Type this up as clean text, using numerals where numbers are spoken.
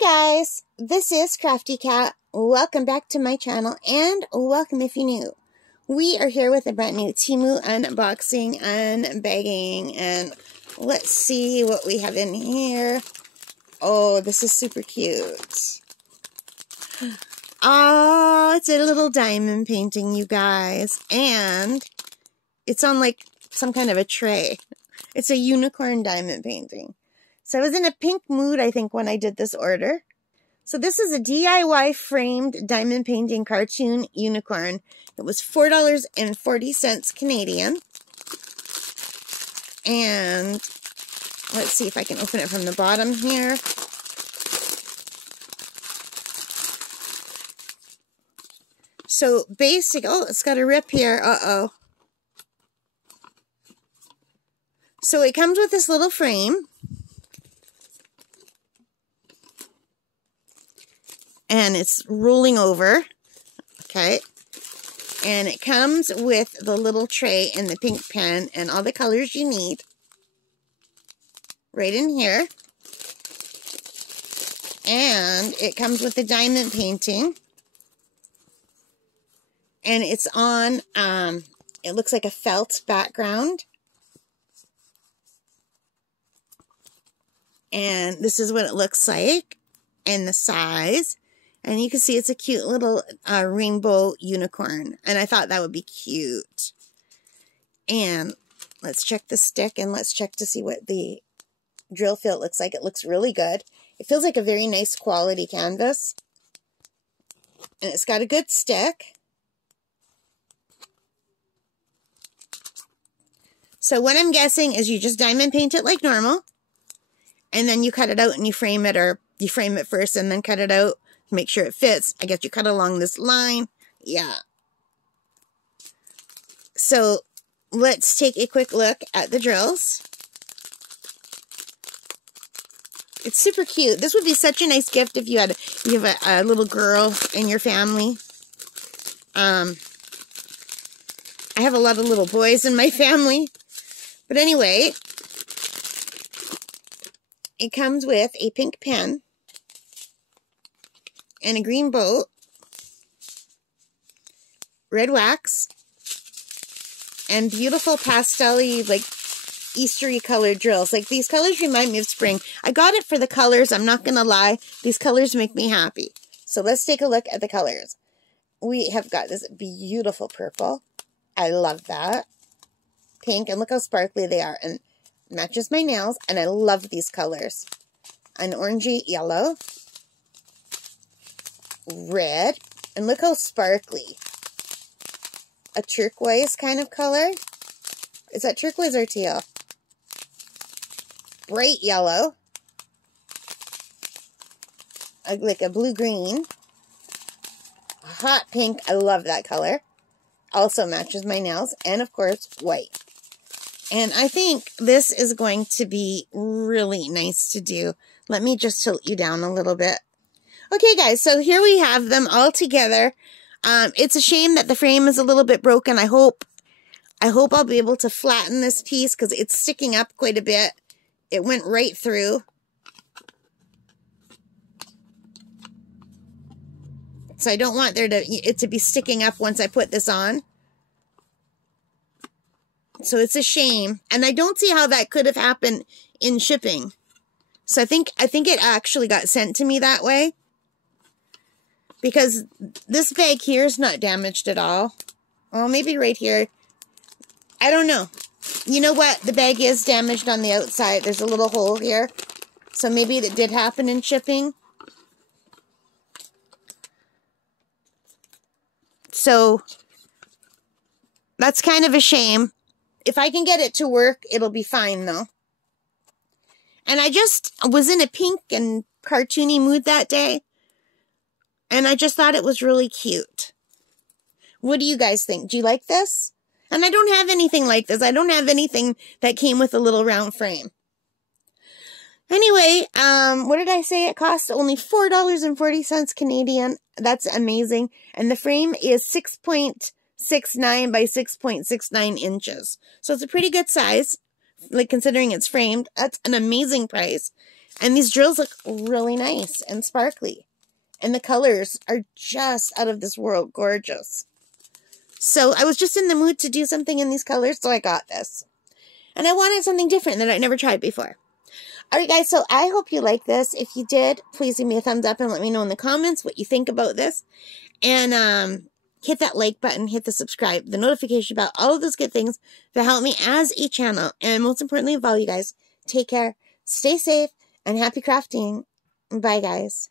guys, this is Crafty Cat. Welcome back to my channel and welcome if you're new. We are here with a brand new Temu unboxing and bagging, and let's see what we have in here. Oh, this is super cute. Oh, it's a little diamond painting, you guys, and it's on like some kind of a tray. It's a unicorn diamond painting. So I was in a pink mood, I think, when I did this order. So this is a DIY framed diamond painting cartoon unicorn. It was $4.40 Canadian. And let's see if I can open it from the bottom here. So basic, oh, it's got a rip here. Uh-oh. So it comes with this little frame. And it's rolling over, okay, and it comes with the little tray and the pink pen and all the colors you need right in here, and it comes with the diamond painting, and it's on, it looks like a felt background, and this is what it looks like, and the size. And you can see it's a cute little rainbow unicorn. And I thought that would be cute. And let's check the stick and let's check to see what the drill feel looks like. It looks really good. It feels like a very nice quality canvas. And it's got a good stick. So what I'm guessing is you just diamond paint it like normal. And then you cut it out and you frame it, or you frame it first and then cut it out. Make sure it fits. I guess you cut along this line. Yeah. So let's take a quick look at the drills. It's super cute. This would be such a nice gift if you have a little girl in your family. I have a lot of little boys in my family. But anyway, it comes with a pink pen and a green boat, red wax, and beautiful pastel-y, like Eastery colored drills. Like, these colors remind me of spring. I got it for the colors. I'm not gonna lie. These colors make me happy. So let's take a look at the colors. We have got this beautiful purple. I love that. Pink, and look how sparkly they are, and matches my nails, and I love these colors. An orangey yellow. Red, and look how sparkly. A turquoise kind of color. Is that turquoise or teal? Bright yellow. Like a blue-green. Hot pink, I love that color. Also matches my nails. And of course, white. And I think this is going to be really nice to do. Let me just tilt you down a little bit. Okay, guys, so here we have them all together. It's a shame that the frame is a little bit broken. I hope I'll be able to flatten this piece because it's sticking up quite a bit. It went right through. So I don't want it to be sticking up once I put this on. So it's a shame. And I don't see how that could have happened in shipping. So I think it actually got sent to me that way. Because this bag here is not damaged at all. Well, maybe right here. I don't know. You know what? The bag is damaged on the outside. There's a little hole here. So maybe it did happen in shipping. So that's kind of a shame. If I can get it to work, it'll be fine though. And I just was in a pink and cartoony mood that day. And I just thought it was really cute. What do you guys think? Do you like this? And I don't have anything like this. I don't have anything that came with a little round frame. Anyway, what did I say? It cost only $4.40 Canadian. That's amazing. And the frame is 6.69 by 6.69 inches. So it's a pretty good size, like considering it's framed. That's an amazing price. And these drills look really nice and sparkly. And the colors are just out of this world gorgeous. So I was just in the mood to do something in these colors, so I got this. And I wanted something different that I'd never tried before. Alright guys, so I hope you like this. If you did, please give me a thumbs up and let me know in the comments what you think about this. And hit that like button, hit the subscribe, the notification bell, all of those good things that help me as a channel. And most importantly of all, you guys, take care, stay safe, and happy crafting. Bye guys.